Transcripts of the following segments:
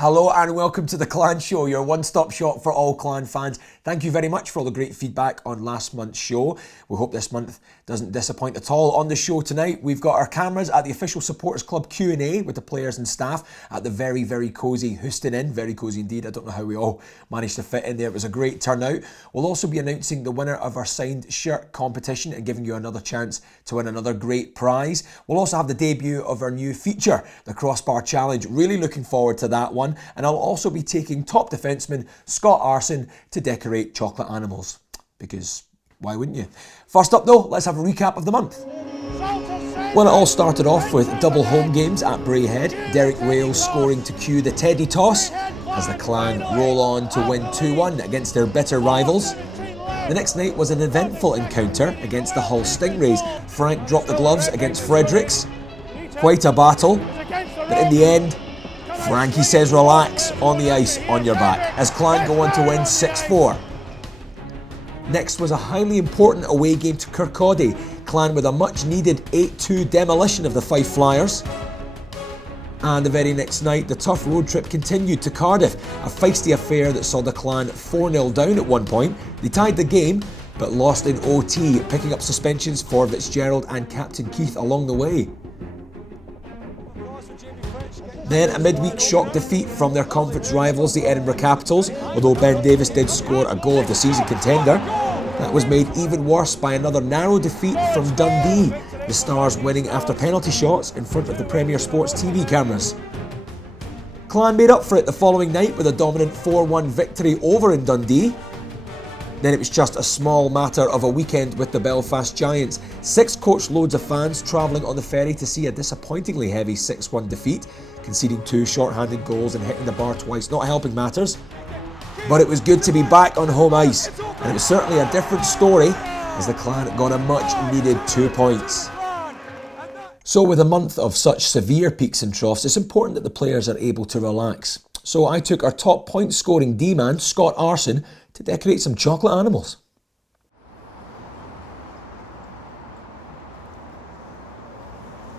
Hello and welcome to the Clan Show, your one-stop shop for all Clan fans. Thank you very much for all the great feedback on last month's show. We hope this month doesn't disappoint at all. On the show tonight, we've got our cameras at the official Supporters Club Q&A with the players and staff at the very, very cosy Houston Inn. Very cosy indeed. I don't know how we all managed to fit in there. It was a great turnout. We'll also be announcing the winner of our signed shirt competition and giving you another chance to win another great prize. We'll also have the debut of our new feature, the Crossbar Challenge. Really looking forward to that one. And I'll also be taking top defenceman Scott Aarssen to decorate chocolate animals. Because why wouldn't you? First up though, let's have a recap of the month. Well, it all started off with double home games at Braehead. Derek Wales scoring to cue the Teddy toss as the Clan roll on to win 2-1 against their bitter rivals. The next night was an eventful encounter against the Hull Stingrays. Frank dropped the gloves against Fredericks. Quite a battle, but in the end, Frankie says relax on the ice on your back as Clan go on to win 6-4. Next was a highly important away game to Kirkcaldy. Clan with a much needed 8-2 demolition of the Fife Flyers. And the very next night, the tough road trip continued to Cardiff, a feisty affair that saw the Clan 4-0 down at one point. They tied the game, but lost in OT, picking up suspensions for Fitzgerald and Captain Keith along the way. Then a midweek shock defeat from their conference rivals, the Edinburgh Capitals, although Ben Davis did score a goal of the season contender. That was made even worse by another narrow defeat from Dundee, the Stars winning after penalty shots in front of the Premier Sports TV cameras. Clan made up for it the following night with a dominant 4-1 victory over in Dundee. Then it was just a small matter of a weekend with the Belfast Giants. 6 coach loads of fans travelling on the ferry to see a disappointingly heavy 6-1 defeat, conceding 2 short-handed goals and hitting the bar twice, not helping matters. But it was good to be back on home ice, and it was certainly a different story as the Clan got a much-needed 2 points. So with a month of such severe peaks and troughs, it's important that the players are able to relax. So I took our top point-scoring D-man, Scott Aarssen, to decorate some chocolate animals.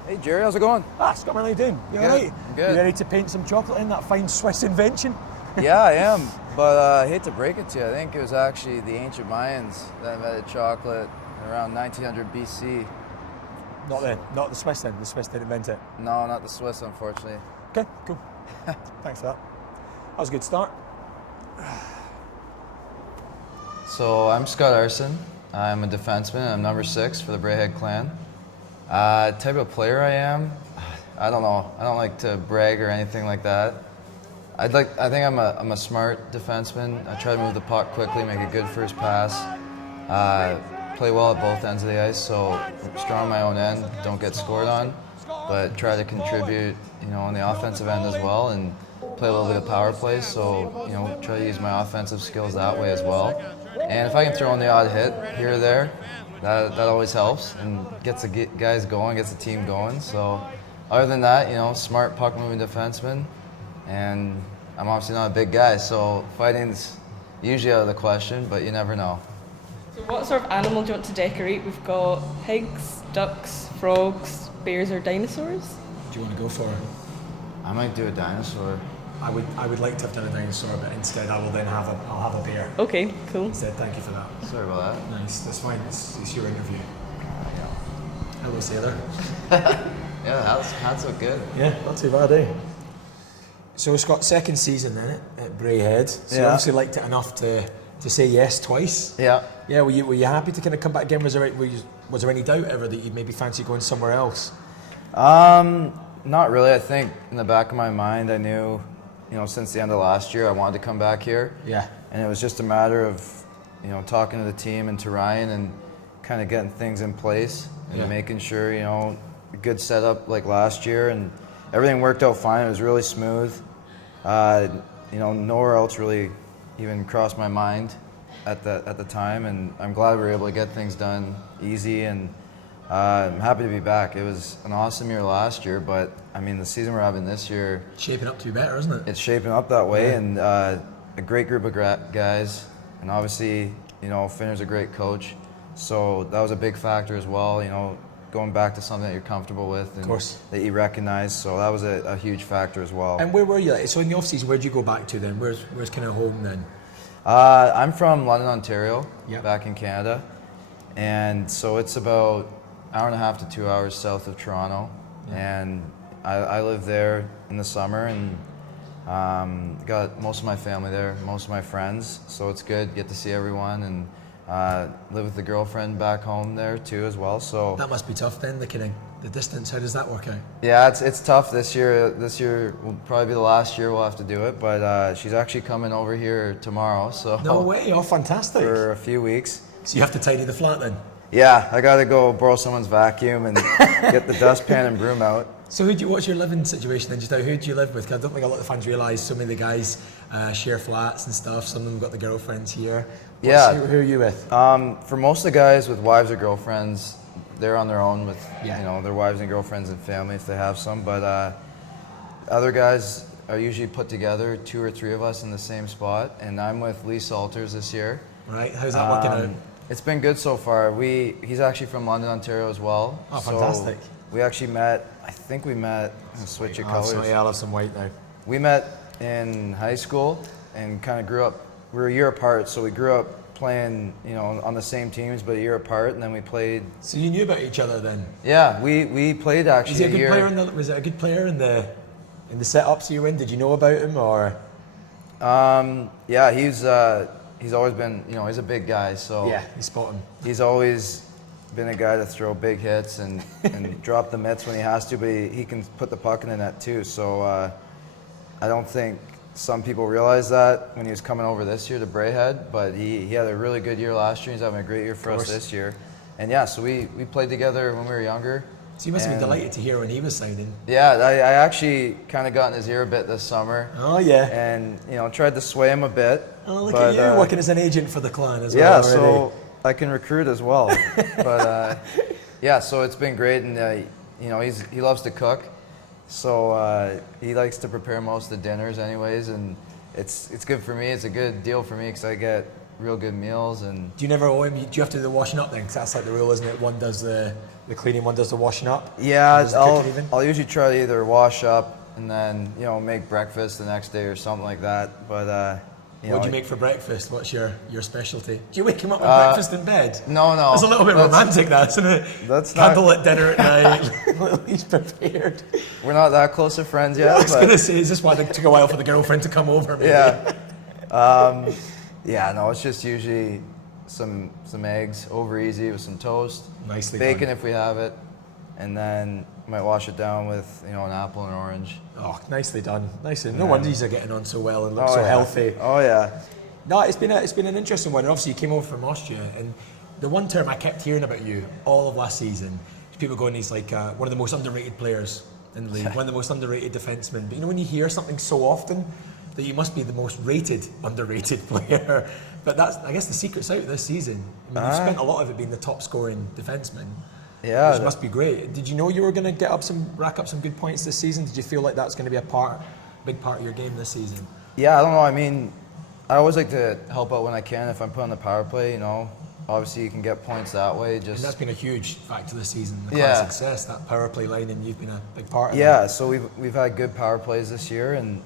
Hey Jerry, how's it going? Scott, how are you doing? You alright? Good. You ready to paint some chocolate in that fine Swiss invention? Yeah, I am, but I hate to break it to you. I think it was actually the ancient Mayans that invented chocolate around 1900 BC. Not the Swiss then. The Swiss didn't invent it. No, not the Swiss, unfortunately. Okay, cool. Thanks for that. That was a good start. So I'm Scott Aarssen. I'm a defenseman. I'm number 6 for the Braehead Clan. Type of player I am, I don't know. I don't like to brag or anything like that. I think I'm a smart defenseman. I try to move the puck quickly, make a good first pass, play well at both ends of the ice. So strong on my own end, don't get scored on, but try to contribute, on the offensive end as well, and play a little bit of power play. So try to use my offensive skills that way as well. And if I can throw in the odd hit here or there, that always helps and gets the guys going, gets the team going. So other than that, smart puck-moving defenseman, and I'm obviously not a big guy, so fighting's usually out of the question, but you never know. So what sort of animal do you want to decorate? We've got pigs, ducks, frogs, bears or dinosaurs? Do you want to go for it? I might do a dinosaur. I would like to have done a dinosaur, but instead I'll have a bear. Okay, cool. Instead, thank you for that. Sorry about that. Nice, that's fine. It's your interview. Hello, sailor. Yeah, hats look good. Yeah, not too bad, eh? So Scott, second season then at Braehead. So you obviously liked it enough to say yes twice. Yeah. Yeah, were you happy to kind of come back again? Was there any doubt ever that you'd maybe fancy going somewhere else? Not really. I think in the back of my mind I knew, since the end of last year I wanted to come back here. Yeah. And it was just a matter of, talking to the team and to Ryan and kind of getting things in place and making sure, a good setup like last year, and everything worked out fine. It was really smooth. Nowhere else really even crossed my mind at the time, and I'm glad we were able to get things done easy, and I'm happy to be back. It was an awesome year last year, but the season we're having this year, shaping up to be better, isn't it? It's shaping up that way, and a great group of guys, and obviously, Finner's a great coach, so that was a big factor as well. going back to something that you're comfortable with and course. that you recognize. So that was a huge factor as well. And where were you? So in the off-season, where'd you go back to then? Where's kind of home then? I'm from London, Ontario, Yeah. back in Canada. And so it's about an hour and a half to 2 hours south of Toronto. Yeah. And I live there in the summer and got most of my family there, most of my friends. So it's good, get to see everyone and live with the girlfriend back home there too as well. So That must be tough then, the distance. How does that work out? yeah, it's tough this year. This year will probably be the last year we'll have to do it. But she's actually coming over here tomorrow. So No way! Oh, fantastic! for a few weeks. So you have to tidy the flat then. Yeah, I got to go borrow someone's vacuum and get the dustpan and broom out. So what's your living situation then? Just now, who do you live with? 'Cause I don't think a lot of fans realise so many of the guys share flats and stuff. Some of them got the girlfriends here. Yeah. Who are you with? For most of the guys with wives or girlfriends, they're on their own with Yeah. their wives and girlfriends and family if they have some. But other guys are usually put together, 2 or 3 of us in the same spot. And I'm with Lee Salters this year. Right, how's that working out? It's been good so far. He's actually from London, Ontario as well. Oh, fantastic. So we actually met. I think we met. Switch of colors. So yeah, I'll have some white now. We met in high school and kind of grew up. We were a year apart, so we grew up playing, on the same teams, but a year apart, and then we played. So you knew about each other then? Yeah, we played actually Was he a good year. player was it a good player in the setups you were in? Did you know about him or? Yeah, he's always been, he's a big guy, so Yeah, you spot him. he's always been a guy to throw big hits and drop the mitts when he has to, but he can put the puck in the net too. So I don't think some people realize that when he was coming over this year to Braehead, but he had a really good year last year. He's having a great year for us this year. And yeah, so we played together when we were younger. So you must have been And- delighted to hear when he was signing. Yeah, I actually kind of got in his ear a bit this summer. Oh yeah. And tried to sway him a bit. Oh, look but, at you working as an agent for the clan as Yeah, well. already. so I can recruit as well. But yeah, so it's been great, and he loves to cook, so he likes to prepare most of the dinners, anyways, and it's good for me. It's a good deal for me because I get real good meals. And Do you never owe him? Do you have to do the washing up then? 'Cause that's like the rule, isn't it? One does the cleaning, one does the washing up. yeah, Does the cooking even? I'll usually try to either wash up and then make breakfast the next day or something like that. But What do you make for breakfast? What's your specialty? Do you wake him up with breakfast in bed? No, no. It's a little bit romantic, that, isn't it? That's not- Candlelit dinner at night. He's prepared. We're not that close of friends yet. I was but- going to say, is this why it took a while for the girlfriend to come over? Maybe? Yeah. Yeah, no, it's just usually some eggs, over easy with some toast, Nicely bacon done. if we have it, and then might wash it down with an apple and orange. Oh, nicely done. Nicely. No wonder he's getting on so well and look so yeah. healthy. Oh yeah. No, it's been an interesting one. And obviously, you came over from Austria, and the one term I kept hearing about you all of last season is people going, he's like one of the most underrated players in the league, one of the most underrated defensemen. But when you hear something so often, that you must be the most underrated player. But I guess the secret's out this season. I mean, you've spent a lot of it being the top scoring defenseman. Yeah. Which must be great. Did you know you were going to rack up some good points this season? Did you feel like that's going to be a big part of your game this season? Yeah, I don't know. I mean, I always like to help out when I can if I'm put on the power play. Obviously you can get points that way. And that's been a huge factor this season. The Yeah. clan's success, that power play line, and you've been a big part of Yeah, it. so we've had good power plays this year, and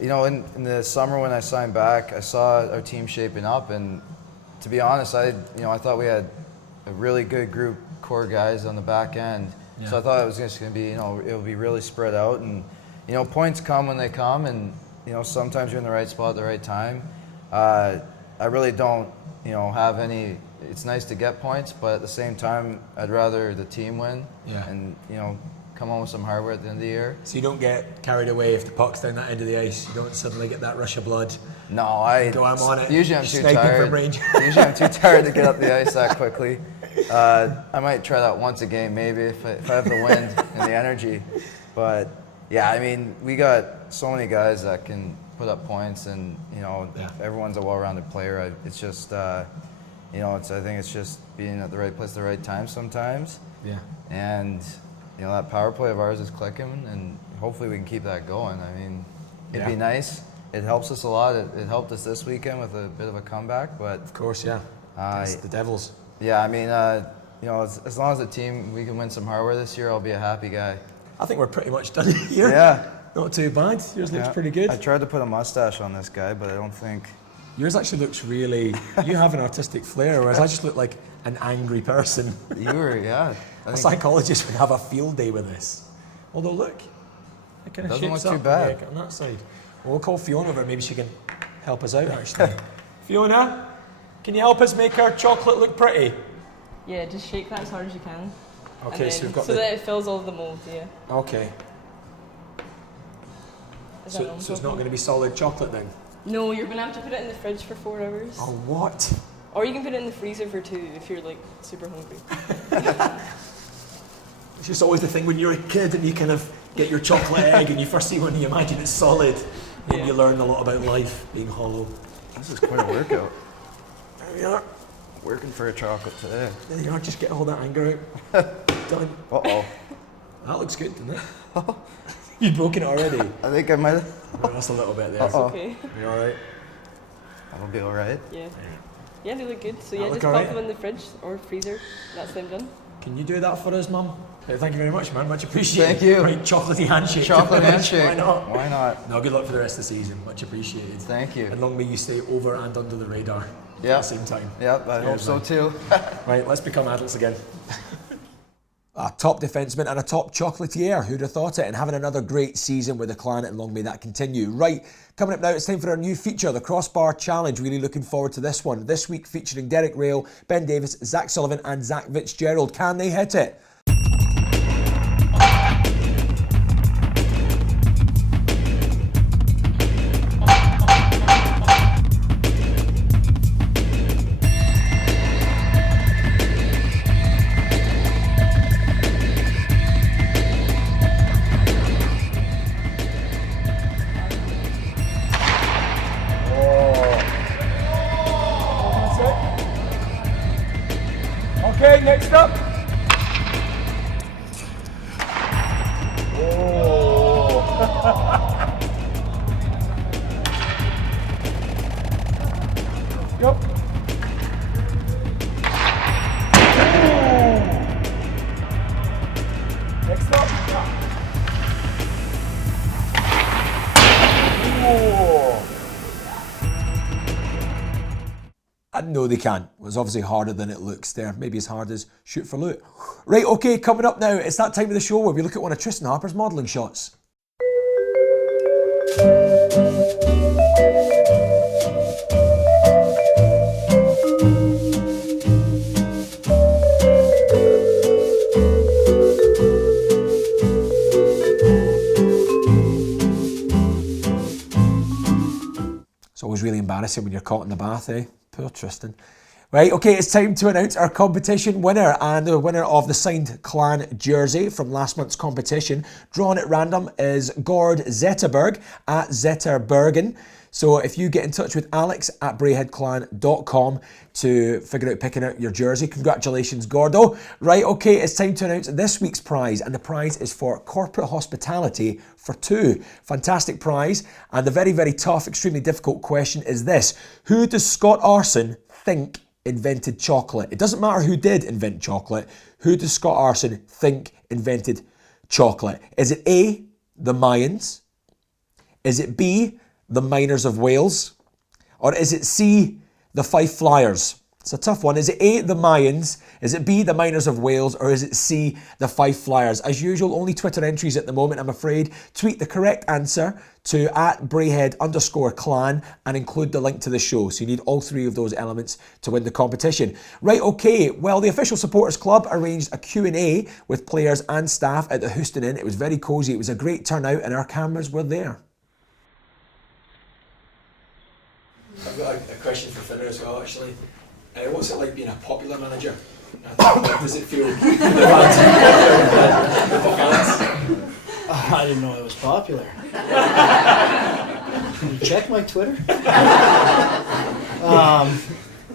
in the summer when I signed back, I saw our team shaping up, and to be honest, I thought we had a really good group, core guys on the back end. Yeah. So I thought it was just going to be, it would be really spread out, and points come when they come, and sometimes you're in the right spot at the right time. I really don't have any. It's nice to get points, but at the same time, I'd rather the team win. Yeah. And come on with some hardware at the end of the year. So you don't get carried away if the puck's down that end of the ice. You don't suddenly get that rush of blood. No, Go, I'm on it. Usually I'm too Sniping tired. from range. Usually I'm too tired to get up the ice that quickly. I might try that once a game, maybe if I have the wind and the energy. But yeah, I mean, we got so many guys that can put up points, and everyone's a well-rounded player. It's just I think it's just being at the right place at the right time sometimes. Yeah. And that power play of ours is clicking, and hopefully we can keep that going. I mean, it'd be nice. It helps us a lot. It helped us this weekend with a bit of a comeback, but Of course, yeah. Against the Devils. yeah, I mean, You know, as long as the team, we can win some hardware this year, I'll be a happy guy. I think we're pretty much done here. Yeah. Not too bad. Yours looks pretty good. I tried to put a mustache on this guy, but I don't think... Yours actually looks really... You have an artistic flair, whereas I just look like an angry person. You were, yeah. A psychologist would have a field day with this. Although, look, it kind of doesn't shapes look too up bad. on that side. Well, we'll call Fiona over. Maybe she can help us out, actually. Fiona, can you help us make our chocolate look pretty? Yeah, just shake that as hard as you can. Okay, so we've got that it fills all the mould, yeah. Okay. So it's not going to be solid chocolate then? No, you're going to have to put it in the fridge for 4 hours. Oh, what? Or you can put it in the freezer for 2 if you're like super hungry. It's just always the thing when you're a kid and you kind of get your chocolate egg and you first see one and you imagine it's solid. And you learn a lot about life being hollow. This is quite a workout. There we are. Working for a chocolate today. There you are, just get all that anger out. Done. Uh-oh. That looks good, doesn't it? You've broken it already. I think I might have... Oh, that's a little bit there. Uh-oh. Okay. You alright? That'll be alright. Yeah. Yeah, they look good. So That yeah, look just pop alright? them in the fridge or freezer. That's them done. Can you do that for us, Mum? Thank you very much, man. Much appreciated. Thank you. Right, chocolatey handshake. Chocolate handshake. Why not? Why not? No, good luck for the rest of the season. Much appreciated. Thank you. And long may you stay over and under the radar Yeah. at the same time. Yep, I hope so too. Right, let's become adults again. A top defenseman and a top chocolatier, who'd have thought it, and having another great season with the clan, and long may that continue. Right, coming up now, it's time for our new feature, the Crossbar Challenge. Really looking forward to this one. This week featuring Derek Rail, Ben Davis, Zach Sullivan and Zach Fitzgerald. Can they hit it? Okay, next up. Yep. Next up. No, they can't. It was obviously harder than it looks there. Maybe as hard as shoot for loot. Right, okay, coming up now, it's that time of the show where we look at one of Tristan Harper's modelling shots. It's always really embarrassing when you're caught in the bath, eh? Poor Tristan. Right, okay, it's time to announce our competition winner, and the winner of the signed clan jersey from last month's competition, drawn at random, is Gord Zetterberg at Zetterbergen. So if you get in touch with Alex at brayheadclan.com to figure out picking out your jersey, congratulations, Gordo. Right, okay, it's time to announce this week's prize, and the prize is for corporate hospitality for 2. Fantastic prize, and the very, very tough, extremely difficult question is this: who does Scott Aarssen think invented chocolate? It doesn't matter who did invent chocolate. Who does Scott Aarssen think invented chocolate? Is it A, the Mayans? Is it B, the miners of Wales? Or is it C, the Five Flyers? It's a tough one. Is it A, the Mayans? Is it B, the miners of Wales? Or is it C, the Five Flyers? As usual, only Twitter entries at the moment, I'm afraid. Tweet the correct answer to @Brayhead_clan and include the link to the show. So you need all 3 of those elements to win the competition. Right, okay. Well, the official supporters club arranged a Q&A with players and staff at the Houston Inn. It was very cosy. It was a great turnout and our cameras were there. I've got a question for Finner as well, actually. What's it like being a popular manager? Does it feel with the fans? I didn't know I was popular. Can you check my Twitter?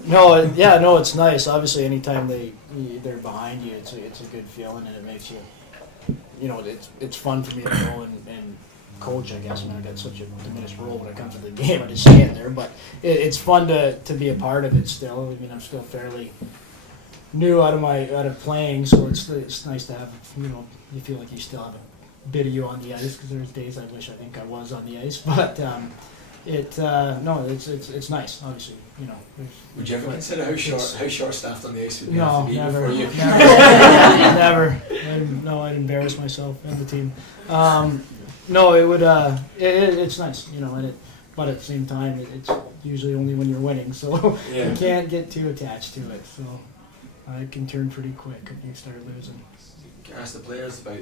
No, it's nice. Obviously, anytime they're behind you, it's a good feeling, and it makes you, it's fun for me to go and coach, I guess. I mean, I got such a diminished role when it comes to the game. I just stand there, but it's fun to be a part of it still. I mean, I'm still fairly new out of playing, so it's nice to have, you feel like you still have a bit of you on the ice, because there's days I think I was on the ice, but it's nice, obviously, Would you ever consider how short staffed on the ice would be No, have to be never, before you? never. I'd embarrass myself and the team. No, it would. It's nice, but at the same time, it's usually only when you're winning, so you can't get too attached to it. So it can turn pretty quick if you start losing. Can I ask the players about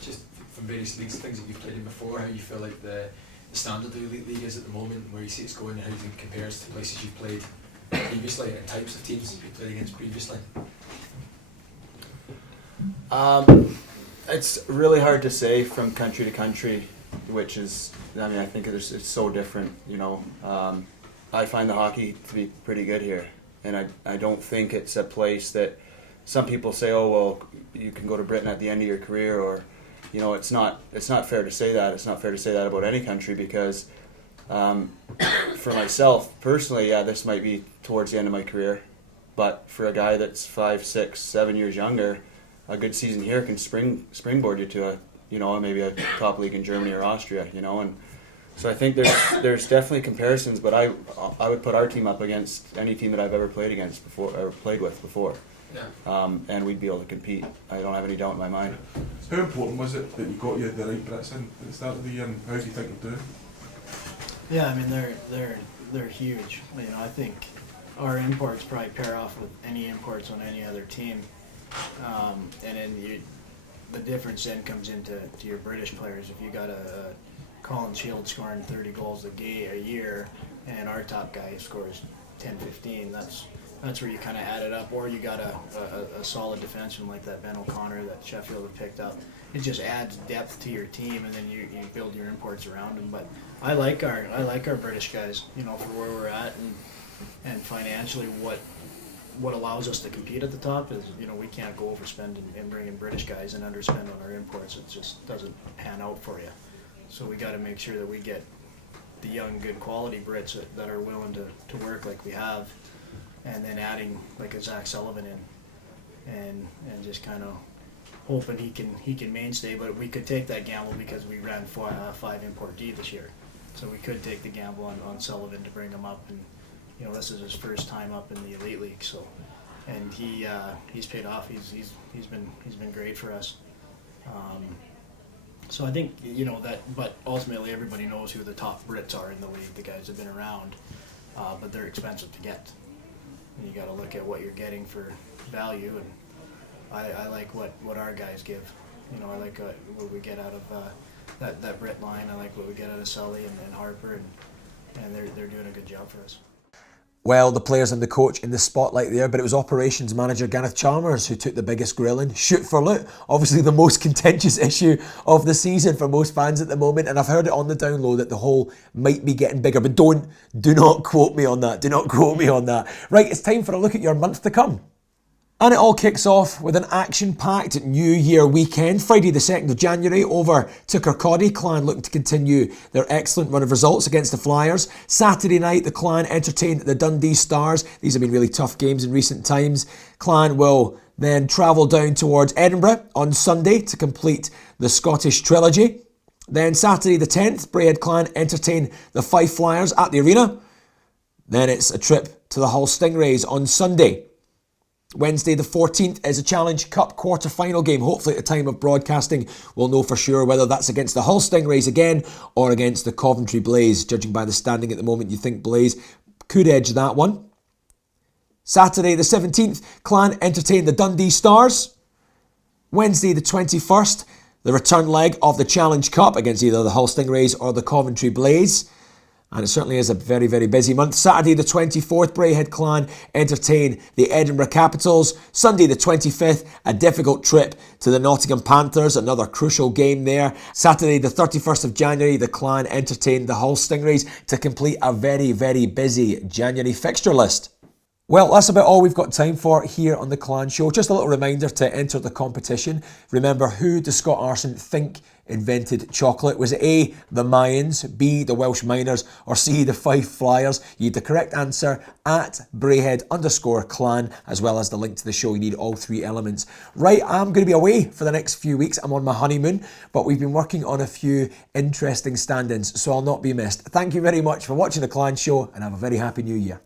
just from various leagues, things that you've played in before, how you feel like the standard of the Elite League is at the moment, where you see it's going, and how it compares to places you've played previously and types of teams you've played against previously? It's really hard to say from country to country, which is, I think it's so different, I find the hockey to be pretty good here, and I don't think it's a place that some people say, oh, well, you can go to Britain at the end of your career, or, it's not fair to say that. It's not fair to say that about any country, because for myself, personally, this might be towards the end of my career, but for a guy that's 5, 6, 7 years younger, a good season here can springboard you to maybe a top league in Germany or Austria, and so I think there's definitely comparisons, but I would put our team up against any team that I've ever played against before, or played with before, and we'd be able to compete. I don't have any doubt in my mind. How important was it that you got the right Brits in at the start of the year, and how do you think they're doing? Yeah, they're huge. I think our imports probably pair off with any imports on any other team. And then the difference then comes into your British players. If you got a Colin Shield scoring 30 goals a year, and our top guy scores 10, 15, that's where you kind of add it up. Or you got a solid defenseman like that Ben O'Connor that Sheffield have picked up. It just adds depth to your team, and then you build your imports around them. But I like our British guys, for where we're at, and financially what allows us to compete at the top is, we can't go overspend and bring in British guys and underspend on our imports. It just doesn't pan out for you. So we got to make sure that we get the young, good quality Brits that are willing to work like we have, and then adding like a Zach Sullivan in, and just kind of hoping he can mainstay. But we could take that gamble because we ran 5 import D this year, so we could take the gamble on Sullivan to bring him up, and this is his first time up in the Elite League, so, and he's paid off. He's been great for us. So I think that, but ultimately everybody knows who the top Brits are in the league. The guys have been around, but they're expensive to get. And you got to look at what you're getting for value, and I like what our guys give. I like what we get out of that Brit line. I like what we get out of Sully and Harper, and they're doing a good job for us. Well, the players and the coach in the spotlight there, but it was operations manager Gareth Chalmers who took the biggest grilling. Shoot for loot, obviously the most contentious issue of the season for most fans at the moment, and I've heard it on the down low that the hole might be getting bigger, but do not quote me on that. Do not quote me on that. Right, it's time for a look at your month to come. And it all kicks off with an action-packed New Year weekend. Friday the 2nd of January over to Kirkcaldy. Clan looking to continue their excellent run of results against the Flyers. Saturday night, the Clan entertained the Dundee Stars. These have been really tough games in recent times. Clan will then travel down towards Edinburgh on Sunday to complete the Scottish trilogy. Then Saturday the 10th, Braehead Clan entertain the Fife Flyers at the arena. Then it's a trip to the Hull Stingrays on Sunday. Wednesday the 14th is a Challenge Cup quarter-final game. Hopefully at the time of broadcasting we'll know for sure whether that's against the Hull Stingrays again or against the Coventry Blaze. Judging by the standing at the moment, you think Blaze could edge that one. Saturday the 17th, Clan entertain the Dundee Stars. Wednesday the 21st, the return leg of the Challenge Cup against either the Hull Stingrays or the Coventry Blaze. And it certainly is a very, very busy month. Saturday the 24th, Braehead Clan entertain the Edinburgh Capitals. Sunday the 25th, a difficult trip to the Nottingham Panthers, another crucial game there. Saturday the 31st of January, the Clan entertain the Hull Stingrays to complete a very, very busy January fixture list. Well, that's about all we've got time for here on the Clan Show. Just a little reminder to enter the competition. Remember, who does Scott Aarssen think invented chocolate? Was it A, the Mayans, B, the Welsh miners, or C, the Fife Flyers? You need the correct answer at Braehead_clan, as well as the link to the show. You need all three elements. Right, I'm going to be away for the next few weeks. I'm on my honeymoon, but we've been working on a few interesting stand-ins, so I'll not be missed. Thank you very much for watching The Clan Show, and have a very happy new year.